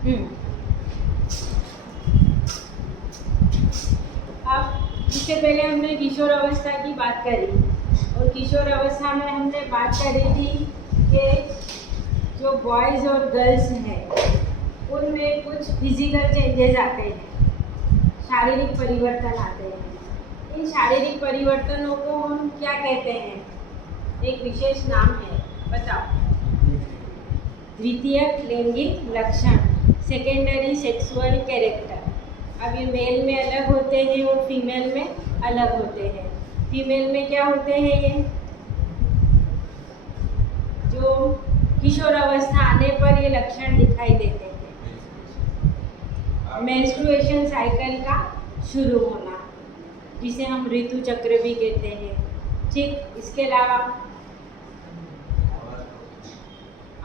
अब इससे पहले हमने किशोर अवस्था की बात करी और किशोर अवस्था में हमने बात करी थी कि जो बॉयज़ और गर्ल्स हैं उनमें कुछ फिजिकल चेंजेस आते हैं, शारीरिक परिवर्तन आते हैं। इन शारीरिक परिवर्तनों को हम क्या कहते हैं? एक विशेष नाम है, बताओ। द्वितीयक लैंगिक लक्षण, सेकेंडरी सेक्सुअल कैरेक्टर। अब ये मेल में अलग होते हैं और फीमेल में अलग होते हैं। फीमेल में क्या होते हैं? ये जो किशोर अवस्था आने पर ये लक्षण दिखाई देते हैं। मेंस्ट्रुएशन साइकिल का शुरू होना, जिसे हम ऋतु चक्र भी कहते हैं। ठीक, इसके अलावा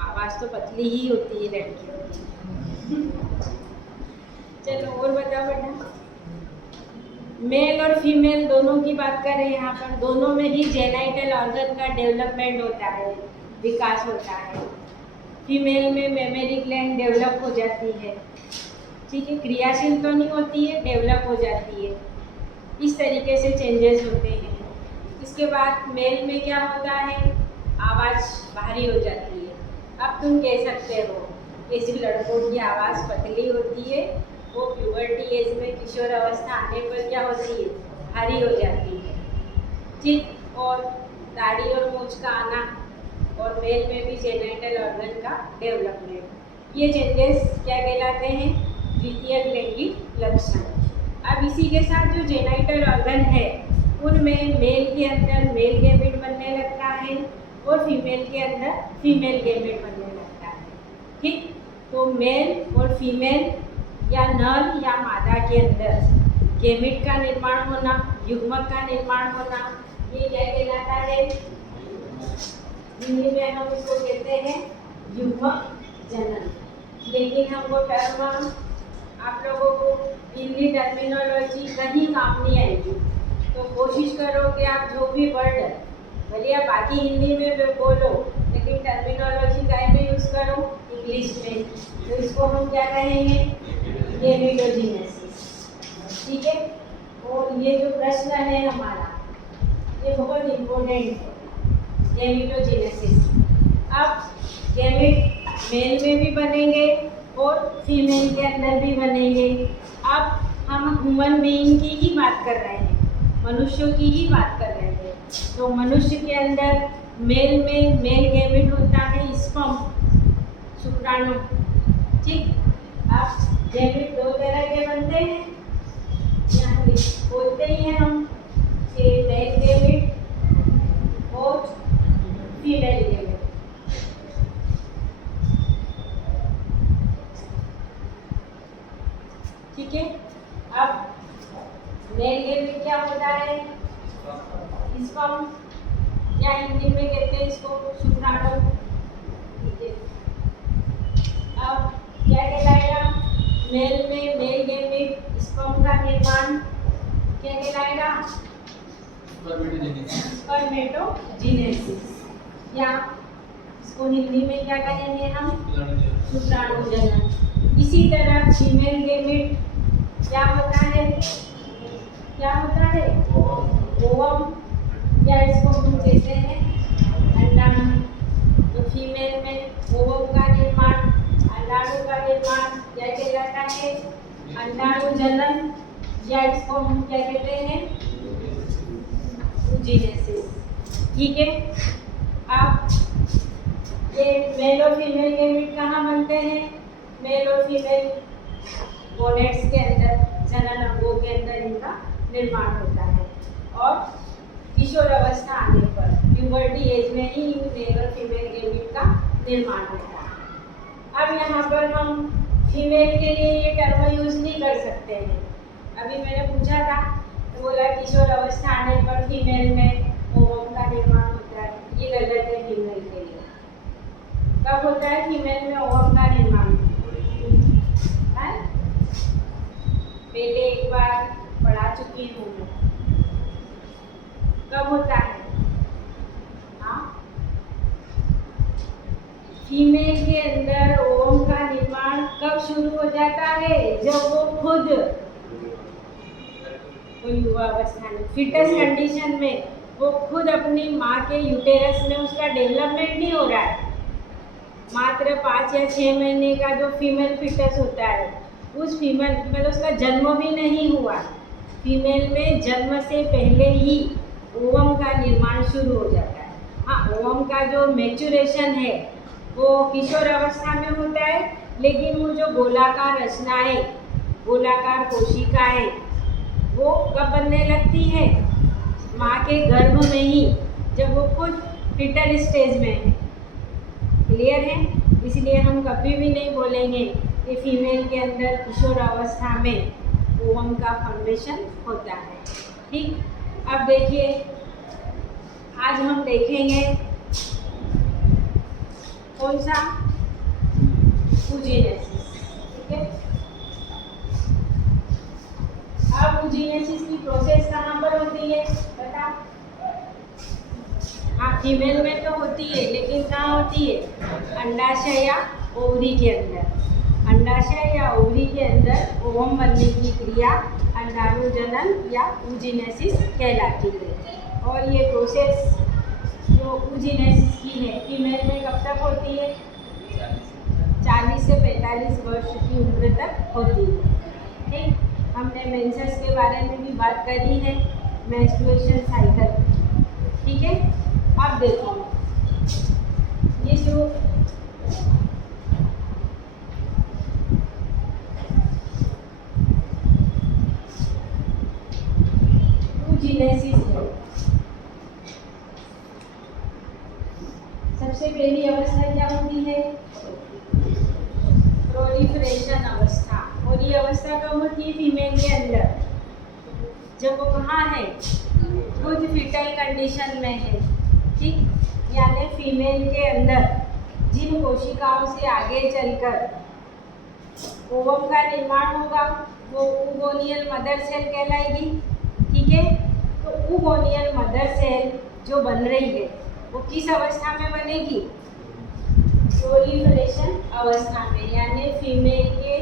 आवाज़ तो पतली ही होती है लड़कियों की। चलो और बताओ बेटा। मेल और फीमेल दोनों की बात करें यहाँ पर, दोनों में ही जेनाइटल ऑर्गन का डेवलपमेंट होता है, विकास होता है। फीमेल में मेमरी ग्लैंड डेवलप हो जाती है, ठीक है, क्रियाशील तो नहीं होती है, डेवलप हो जाती है। इस तरीके से चेंजेस होते हैं। इसके बाद मेल में क्या होता है? आवाज़ भारी हो जाती है। अब तुम कह सकते हो कि सिर्फ लड़कों की आवाज़ पतली होती है, वो प्यूबर्टी एज में किशोर अवस्था आने पर क्या होती है? भारी हो जाती है। ठीक, और दाढ़ी और मूंछ का आना और मेल में भी जेनाइटल ऑर्गन का डेवलपमेंट, ये चेंजेस क्या कहलाते हैं? द्वितीयक लैंगिक लक्षण। अब इसी के साथ जो जेनाइटल ऑर्गन है उनमें मेल के अंदर मेल गैमेट बनने लगता है और फीमेल के अंदर फीमेल गैमेट बनने लगता है। ठीक, तो मेल और फीमेल या नर या मादा के अंदर गैमेट का निर्माण होना, युग्मक का निर्माण होना, ये क्या कहलाता है? हिंदी में हम इसको कहते हैं युग्मक जनन। लेकिन हमको टर्म आप लोगों को हिंदी टर्मिनोलॉजी कहीं काम नहीं आएगी, तो कोशिश करो कि आप जो भी वर्ड भले आप बाकी हिंदी में बोलो लेकिन टर्मिनोलॉजी काय में यूज़ करो? इंग्लिश में। तो इसको हम क्या कहेंगे? गैमेटोजेनेसिस। ठीक है, और ये जो प्रश्न है हमारा ये बहुत इम्पोर्टेंट है, गैमेटोजेनेसिस। अब गैमेट मेल में भी बनेंगे और फीमेल के अंदर भी बनेंगे। अब हम ह्यूमन बीइंग की ही बात कर रहे हैं, मनुष्यों की ही बात कर रहे हैं। तो मनुष्य के अंदर मेल में मेल गैमेट होता है, स्पर्म, शुक्राणु। ठीक, अब गैमेट दो तरह के बनते हैं, यहाँ बोलते ही हैं हम कि मेल गैमेट और फीमेल गैमेट। ठीक है, अब मेल गैमेट क्या होता है? स्पर्म, या हिंदी में कहते हैं इसको शुक्राणु। ठीक है, अब क्या कहलाएगा? मेल में मेल गैमेट स्पर्म का निर्माण क्या कहलाएगा? स्पर्मेटोजेनेसिस, या इसको हिंदी में क्या कहेंगे हम? शुक्राणु जनन। इसी तरह फीमेल गैमेट क्या होता है? क्या होता है? ओवम, या इसको हम कहते हैं अंडाणु। तो फीमेल में ओवम का निर्माण, अंडाणु का निर्माण क्या कहलाता है? अंडाणु जनन, या इसको हम क्या कहते हैं? oogenesis। ठीक है, अब ये मेल और फीमेल गैमेट कहाँ बनते हैं? मेल और फीमेल गोनेट्स के अंदर, जनन अंगों के अंदर इनका निर्माण होता है। और किशोर अवस्था आने पर प्यूबर्टी एज में ही मेल और फीमेल गैमेट का निर्माण होता है। अब यहाँ पर हम फीमेल के लिए ये टर्म यूज़ नहीं कर सकते हैं। अभी मैंने पूछा था तो बोला किशोर अवस्था आने पर फीमेल में ओवम का निर्माण होता है, ये गलत है फीमेल के लिए। कब होता है फीमेल में ओवम का निर्माण? पहले एक बार पढ़ा चुकी हूँ, कब होता है? हाँ, फीमेल के अंदर ओवम का निर्माण कब शुरू शुरू हो जाता है जब वो खुद युवावस्था में फिटनेस कंडीशन में वो खुद अपनी माँ के यूटेरस में उसका डेवलपमेंट नहीं हो रहा है। मात्र 5 या 6 महीने का जो फीमेल फिटनेस होता है उस फीमेल मतलब उसका जन्म भी नहीं हुआ, फीमेल में जन्म से पहले ही ओवम का निर्माण शुरू हो जाता है। हाँ, ओवम का जो मैच्योरेशन है वो किशोर अवस्था में होता है, लेकिन वो जो गोलाकार रचनाएं, गोलाकार कोशिकाएं वो कब बनने लगती है? माँ के गर्भ में ही, जब वो खुद फिटल स्टेज में है। क्लियर है? इसलिए हम कभी भी नहीं बोलेंगे कि फीमेल के अंदर किशोर अवस्था में ओवम का फॉर्मेशन होता है। ठीक, अब देखिए आज हम देखेंगे कौन सा? oogenesis। ठीक है, अब oogenesis की प्रोसेस कहाँ पर होती है बता? हाँ, फीमेल में तो होती है, लेकिन कहाँ होती है? अंडाशय या ओवरी के अंदर। अंडाशय या ओवरी के अंदर ओवम बनने की क्रिया अंडाणुजनन या oogenesis कहलाती है। और ये प्रोसेस जो oogenesis की है फीमेल में कब तक होती है? 40 से 45 वर्ष की उम्र तक होती है। ठीक, हमने मेंसेस के बारे में भी बात करी है, मेंस्ट्रुएशन साइकिल। ठीक है, अब देखो ये जो oogenesis है, सबसे पहली अवस्था क्या होती है? प्रोलिफरेशन अवस्था। और ये अवस्था कब होती है फीमेल के अंदर? जब वो कहाँ है? खुद फिटल कंडीशन में है। ठीक, यानी फीमेल के अंदर जिन कोशिकाओं से आगे चलकर ओवम का निर्माण होगा वो oogonial मदर सेल कहलाएगी। ठीक है, तो oogonial मदर सेल जो बन रही है वो किस अवस्था में बनेगी? प्रोलिफरेशन अवस्था में, यानी फीमेल के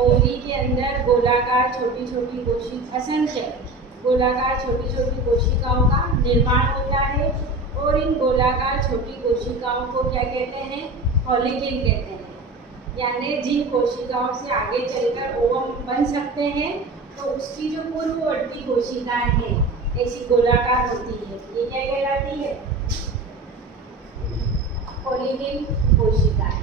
ओवरी के अंदर गोलाकार छोटी छोटी कोशिका, असंख्य गोलाकार छोटी छोटी कोशिकाओं का निर्माण होता है। और इन गोलाकार छोटी कोशिकाओं को क्या कहते हैं? फॉलिकल कहते हैं। यानी जिन कोशिकाओं से आगे चलकर ओवम बन सकते हैं तो उसकी जो पूर्ववर्ती कोशिकाएं हैं ऐसी गोलाकार होती है, ये क्या कहलाती है? फॉलिकल कोशिकाएं।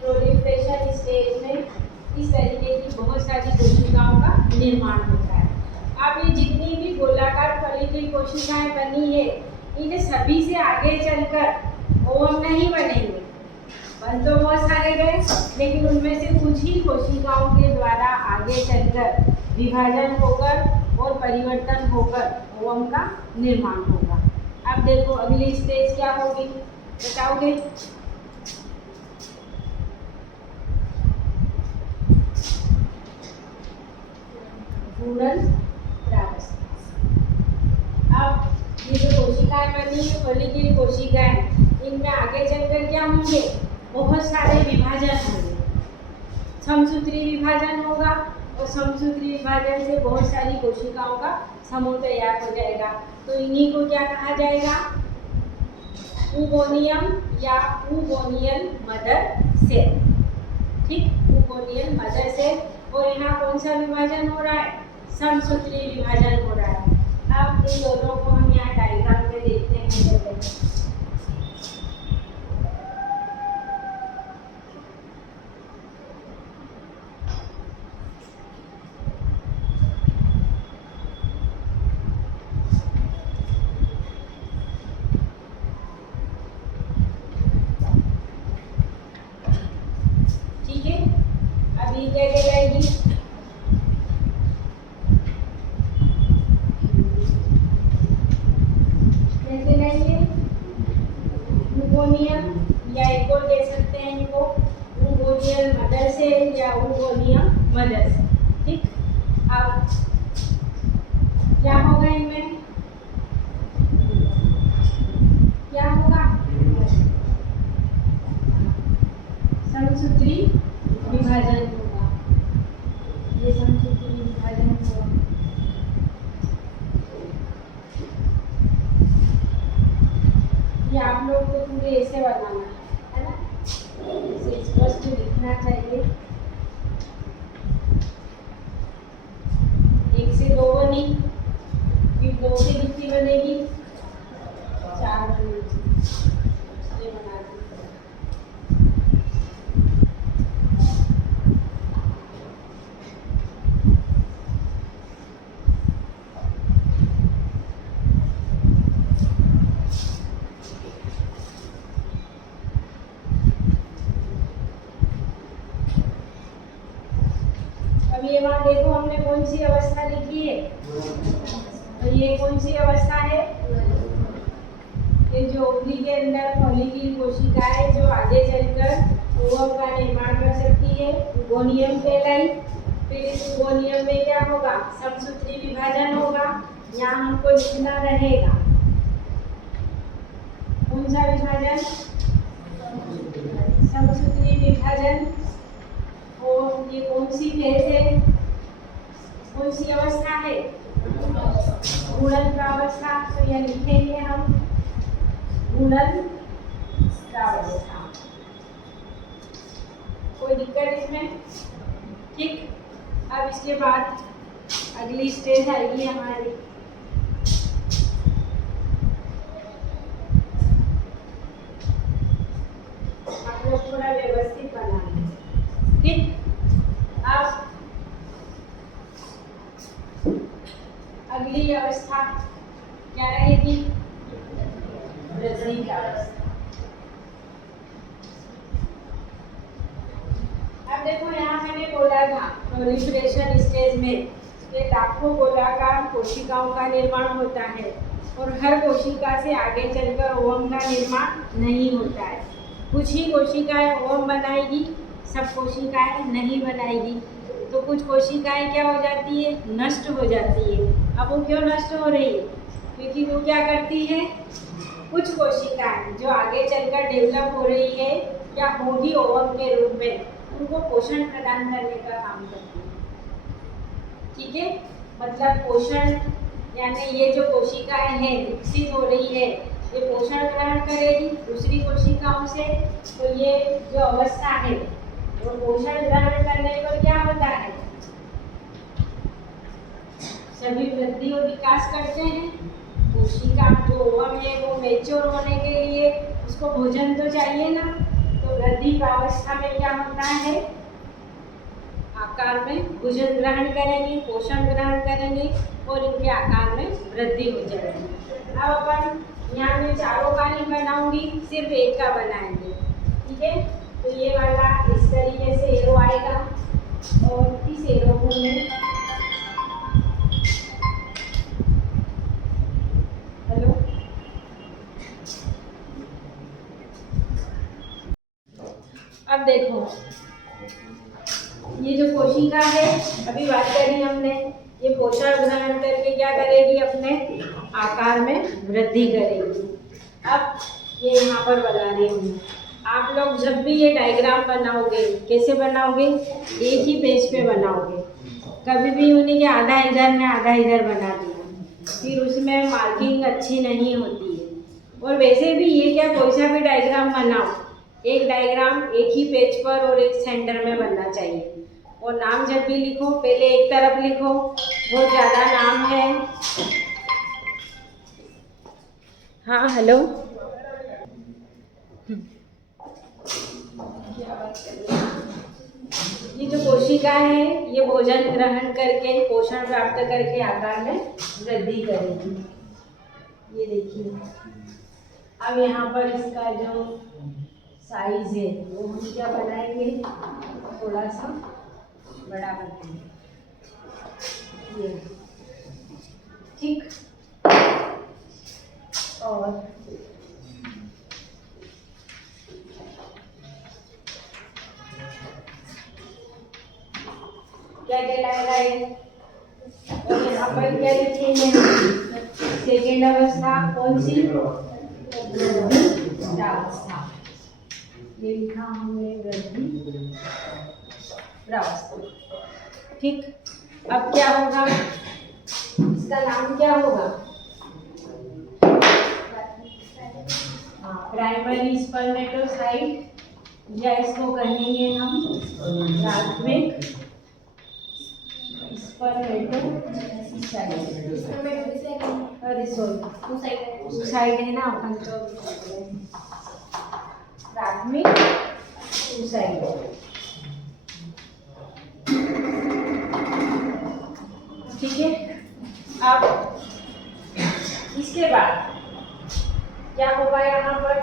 प्रोलिफरेशन स्टेज में इस तरीके की बहुत सारी कोशिकाओं का निर्माण होता है। अब ये जितनी भी गोलाकार फॉलिकल कोशिकाएं बनी है इन सभी से आगे चलकर ओवम नहीं बनेंगे। बन तो बहुत सारे गए, लेकिन उनमें से कुछ ही कोशिकाओं के द्वारा आगे चलकर विभाजन होकर और परिवर्तन होकर ओवम का निर्माण होगा। अब देखो अगली स्टेज क्या होगी, बताओगे? भ्रूण प्रावस्था। अब ये जो कोशिकाएं बनी है फॉलिकल कोशिकाएं, इनमें आगे चलकर क्या होंगे? बहुत सारे विभाजन होंगे। समसूत्री विभाजन होगा और समसूत्री विभाजन से बहुत सारी कोशिकाओं का समूह तैयार हो जाएगा। तो इन्हीं को क्या कहा जाएगा? oogonium या oogonial मदर सेल। ठीक, oogonial मदर सेल। और यहाँ कौन सा विभाजन हो रहा है? समसूत्री विभाजन हो रहा है। अब इन दोनों को हम यहाँ डायग्राम में देखते हैं। ठीक है, अभी क्या कहलाएगी? oogonia या एक और कह सकते हैं इनको oogonial मदर सेल या oogonia मदर सेल। ठीक, अब क्या होगा इनमें? क्या होगा? समसूत्री विभाजन होगा, ये समसूत्री विभाजन होगा। ये आप लोग को पूरे ऐसे बनाना है ना, इसे स्पष्ट लिखना चाहिए। 1 से 2 बनी, फिर 2 से कितनी बनेगी, 4 बनेगी। ये बना दी। अब ये वहाँ देखो हमने कौन सी अवस्था लिखी है, तो ये कौन सी अवस्था है, ये जो ओवरी के अंदर फॉलिक्यूल कोशिकाएं जो आगे चलकर ओवम का निर्माण कर सकती है, गोनियम कहलाई। फिर इस गोनियम में क्या होगा, समसूत्री विभाजन होगा। यहाँ हमको लिखना रहेगा कौन सा विभाजन, समसूत्री विभाजन। और ये कौन सी फेज है, कौन सी अवस्था है, गुणन प्रावस्था। तो यह लिखेंगे हम गुणन प्रावस्था। कोई दिक्कत इसमें, ठीक। अब इसके बाद अगली स्टेज आएगी हमारी आप लोग थोड़ा व्यवस्थित बनाएंगे, ठीक। अब अगली अवस्था क्या रहेगी, वृद्धि की अवस्था। अब देखो यहाँ मैंने बोला था प्रोलिफरेशन स्टेज में ये लाखों गोलाकार कोशिकाओं का निर्माण होता है और हर कोशिका से आगे चलकर ओवम का निर्माण नहीं होता है। कुछ ही कोशिकाएं ओवम बनाएगी, सब कोशिकाएं नहीं बनाएगी। तो कुछ कोशिकाएं क्या हो जाती है, नष्ट हो जाती है। अब वो क्यों नष्ट हो रही है, क्योंकि वो क्या करती है, कुछ कोशिकाएं जो आगे चलकर डेवलप हो रही है या होगी ओवम के रूप में, उनको पोषण प्रदान करने का काम करती है, ठीक है। मतलब पोषण यानी ये जो कोशिकाएं हैं विकसित हो रही है, ये पोषण ग्रहण करेगी दूसरी कोशिकाओं से। तो ये जो अवस्था है वो पोषण ग्रहण करने पर क्या होता है, सभी वृद्धि और विकास करते हैं। कोशिका जो ओवम है वो मैच्योर होने के लिए उसको भोजन तो चाहिए ना, तो वृद्धि प्रावस्था में क्या होता है, आकार में भोजन ग्रहण करेंगे, पोषण ग्रहण करेंगे और इनके आकार में वृद्धि हो जाएगी। अब अपन यहाँ मैं चारों का नहीं बनाऊंगी, सिर्फ एक का बनाएंगे, ठीक है। तो ये वाला इस तरीके से एरो आएगा और इस एरो को मैं हेलो अब देखो ये जो कोशिका है अभी बात करी हमने, ये पोषण ग्रहण करके क्या करेगी, अपने आकार में वृद्धि करेगी। अब ये यहाँ पर बना रही हूँ। आप लोग जब भी ये डायग्राम बनाओगे कैसे बनाओगे, एक ही पेज पे बनाओगे। कभी भी उन्हीं के आधा इधर में आधा इधर बना दिया, फिर उसमें मार्किंग अच्छी नहीं होती है। और वैसे भी ये क्या कोई सा भी डायग्राम बनाओ, एक डायग्राम एक ही पेज पर और एक सेंटर में बनना चाहिए। और नाम जब भी लिखो पहले एक तरफ लिखो, बहुत ज़्यादा नाम है। हाँ हेलो, ये जो कोशिका है ये भोजन ग्रहण करके पोषण प्राप्त करके आकार में वृद्धि करेगी। ये देखिए, अब यहाँ पर इसका जो साइज है वो हम क्या बनाएंगे, थोड़ा सा बड़ा बनाएंगे, ये ठीक। और क्या कहलाएगा ये, और यहाँ पर क्या लिखेंगे, सेकेंड अवस्था कौन सी, अवस्था। ये लिखा हमने गर्भावस्था। ठीक, अब क्या होगा, इसका नाम क्या होगा? प्राइमरी स्पर्मेटोसाइट, या इसको कहेंगे हम प्राथमिक स्पर्मेटोसाइट है ना अपन तो प्राथमिक oocyte। ठीक है, अब इसके बाद क्या होगा यहाँ पर?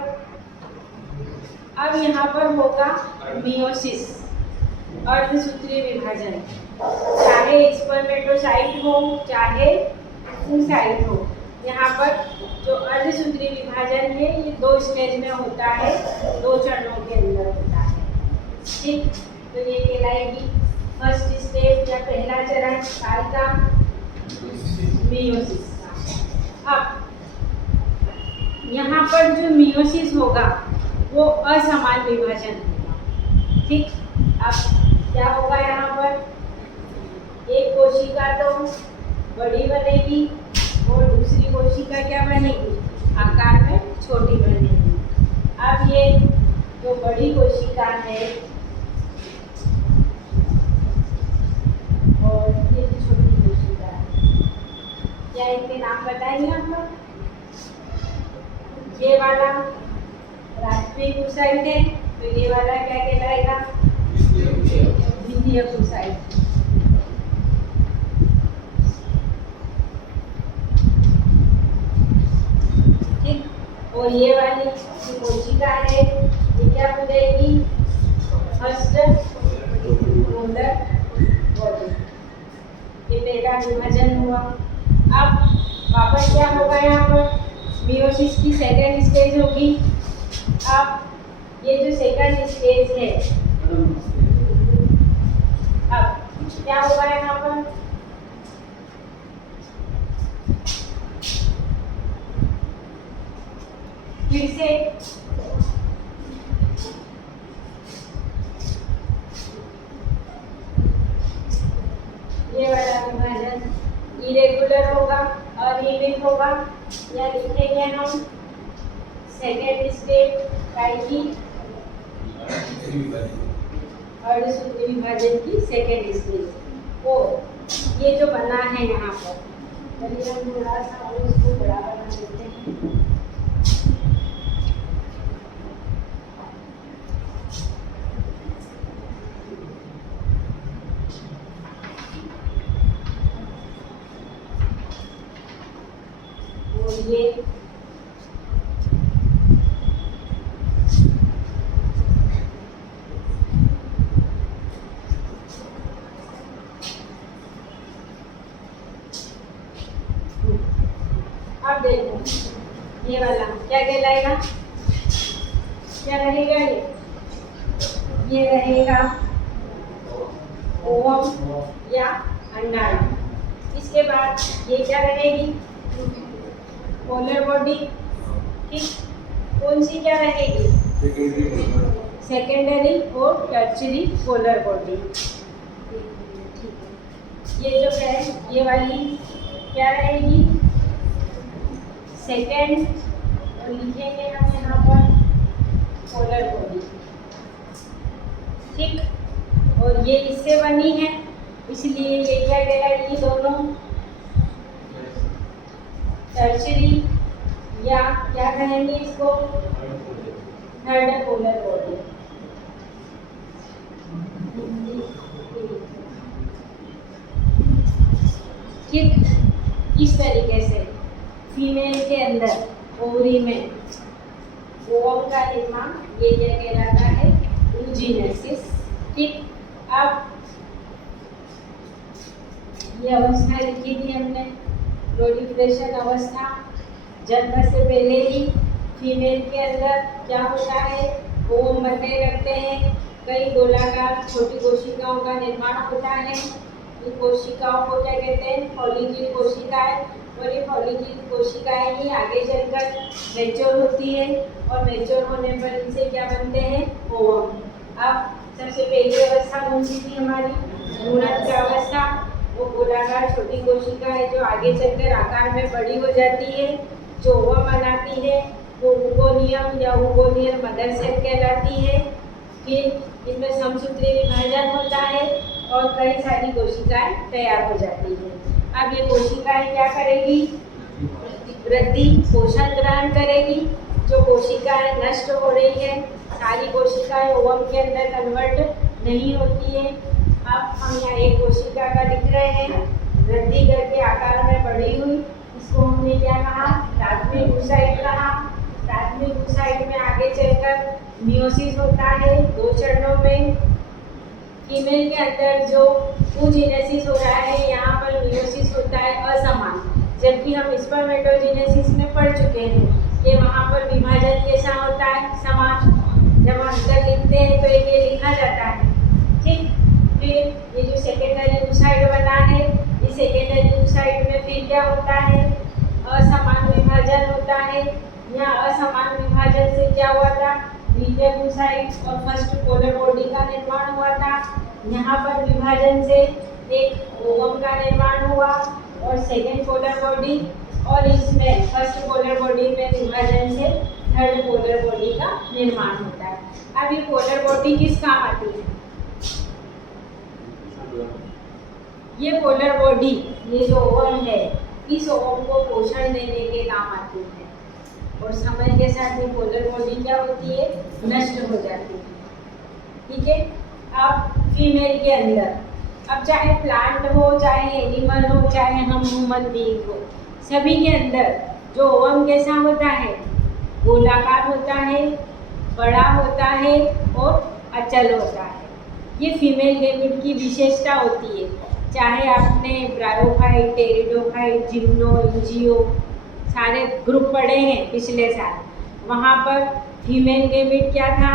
अब यहाँ पर होगा मियोसिस, अर्धसूत्रीय विभाजन। चाहे स्पर्मेटोसाइट हो चाहे oocyte हो, यहाँ पर जो अर्धसूत्रीय विभाजन है ये 2 स्टेज में होता है, 2 चरणों के अंदर होता है। ठीक, तो ये कहलाएगी फर्स्ट स्टेज या पहला चरण काल का मियोसिस का। अब यहाँ पर जो मियोसिस होगा वो असमान विभाजन होगा। ठीक, अब क्या होगा यहाँ पर? एक कोशिका तो बड़ी बनेगी और दूसरी कोशिका क्या बनेगी? आकार में छोटी बनेगी। अब ये जो बड़ी कोशिका है और ये जो छोटी कोशिका है, क्या इनके नाम बताएंगे आप लोग? ये वाला प्राथमिक oocyte है, तो ये वाला क्या कहलाएगा? द्वितीयक oocyte। ठीक, और ये वाली जो कोशिका है ये क्या हो जाएगी? First polar body. ये पहला विभाजन हुआ। अब वापस क्या होगा यहाँ पर? मियोसिस की सेकेंड स्टेज होगी। अब ये जो सेकेंड स्टेज है, अब क्या होगा यहाँ पर? फिर से ये वाला विभाजन इरेगुलर होगा और इवन होगा, या लिखेंगे हम सेकेंड स्टेज की अर्धसूत्रीय विभाजन की सेकेंड स्टेज। और ये जो बना है यहाँ पर, चलिए हम थोड़ा सा और इसको बड़ा बना देते हैं। और ये अब देखो ये वाला क्या कहलाएगा? क्या रहेगा? ये रहेगा ओवम या अंडाणु। इसके बाद ये क्या रहेगी? Polar body. ठीक, कौन सी क्या रहेगी? सेकेंडरी और टर्शियरी पोलर बॉडी। ये जो है ये वाली क्या रहेगी? सेकेंड, और लिखेंगे हम यहाँ पर पोलर बॉडी। ठीक, और ये इससे बनी है इसलिए ये क्या कहलाएगी? दोनों टर्शियरी या क्या कहेंगे इसको? Third polar body. ठीक, इस तरीके से फीमेल के अंदर ओवरी में ओवम का निर्माण ये क्या कहलाता है? oogenesis। ठीक, अब ये अवस्था लिखी थी हमने, प्रोलिफरेशन अवस्था। जन्म से पहले ही फीमेल के अंदर क्या होता है? ओवम बनने लगते हैं, कई गोलाकार छोटी कोशिकाओं का निर्माण होता है। इन कोशिकाओं को क्या कहते हैं? फॉलिक्यूल कोशिकाएं। और ये फॉलिक्यूल कोशिकाएं ही आगे चलकर मैच्योर होती है और मैच्योर होने पर इनसे क्या बनते हैं, ओवम। अब सबसे पहली अवस्था कौन सी थी हमारी, भ्रूणक अवस्था। वो गोलाकार छोटी कोशिका है जो आगे चलकर आकार में बड़ी हो जाती है, जो ओवम बनाती है। वो हुगोनियम या हुगोनियल मदर सेल कहलाती है। फिर इनमें समसूत्री विभाजन होता है और कई सारी कोशिकाएं तैयार हो जाती है। अब ये कोशिकाएं क्या करेगी, वृद्धि, पोषण ग्रहण करेगी। जो कोशिकाएं नष्ट हो रही है, सारी कोशिकाएं ओवम के अंदर कन्वर्ट नहीं होती है। अब हम यहाँ एक कोशिका का लिख रहे हैं, वृद्धि करके आकार में बड़ी हुई, इसको हमने क्या कहा, प्राथमिक oocyte कहा। प्राथमिक oocyte में आगे चलकर मियोसिस होता है 2 चरणों में। फीमेल के अंदर जो oogenesis हो रहा है, यहाँ पर मियोसिस होता है असमान, जबकि हम स्पर्मेटोजेनेसिस में पढ़ चुके हैं कि वहाँ पर विभाजन कैसा होता है, समान। जब हम अंदर लिखते हैं तो ये लिखा जाता है, ठीक। फिर ये जो सेकेंडरी oocyte बना है, इस सेकेंडरी oocyte में फिर क्या होता है, असमान विभाजन होता है। यहाँ असमान विभाजन से क्या हुआ था, द्वितीयक oocyte और फर्स्ट पोलर बॉडी का निर्माण हुआ था। यहाँ पर विभाजन से एक ओवम का निर्माण हुआ और सेकेंड पोलर बॉडी, और इसमें फर्स्ट पोलर बॉडी में विभाजन से थर्ड पोलर बॉडी का निर्माण होता है। अब ये पोलर बॉडी किस काम आती है, ये पोलर बॉडी, ये जो ओवम है, इस ओवम को पोषण देने के काम आती है। और समय के साथ ये पोलर बॉडी क्या होती है, नष्ट हो जाती है, ठीक है। अब फीमेल के अंदर, अब चाहे प्लांट हो, चाहे एनिमल हो, चाहे हम ह्यूमन बीइंग हो, सभी के अंदर जो ओवम कैसा होता है, गोलाकार होता है, बड़ा होता है और अचल होता है। ये फीमेल गैमेट की विशेषता होती है। चाहे आपने ब्रायोफाइट, टेरिडोफाइट, जिम्नो, एंजियो सारे ग्रुप पढ़े हैं पिछले साल, वहाँ पर फीमेल गैमेट क्या था,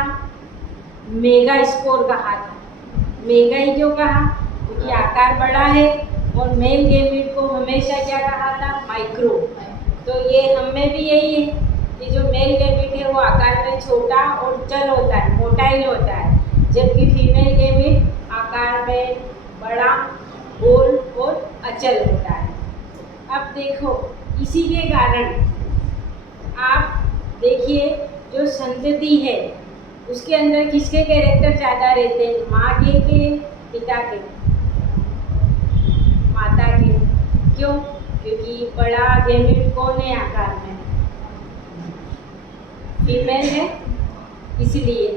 मेगा स्पोर कहा था। मेगा ही क्यों कहा, क्योंकि आकार बड़ा है, और मेल गैमेट को हमेशा क्या कहा था, माइक्रो। तो ये हम में भी यही है कि जो मेल गैमेट है वो आकार में छोटा और चल होता है, मोटाइल होता है, जबकि फीमेल गैमेट आकार में बड़ा, गोल और अचल होता है। अब देखो, इसी के कारण आप देखिए जो संतति है उसके अंदर किसके कैरेक्टर ज़्यादा रहते हैं, माँ के पिता के, माता के। क्यों, क्योंकि बड़ा गैमेट कौन है आकार में, फीमेल है, इसलिए,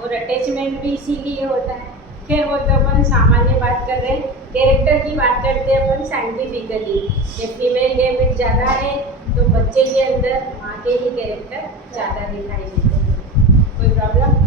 और अटैचमेंट भी इसीलिए होता है। खैर वो तो अपन सामान्य बात कर रहे हैं, कैरेक्टर की बात करते हैं अपन साइंटिफिकली। जब फीमेल गैमेट ज़्यादा है तो बच्चे के अंदर माँ के ही कैरेक्टर ज़्यादा दिखाई देते हैं। कोई प्रॉब्लम?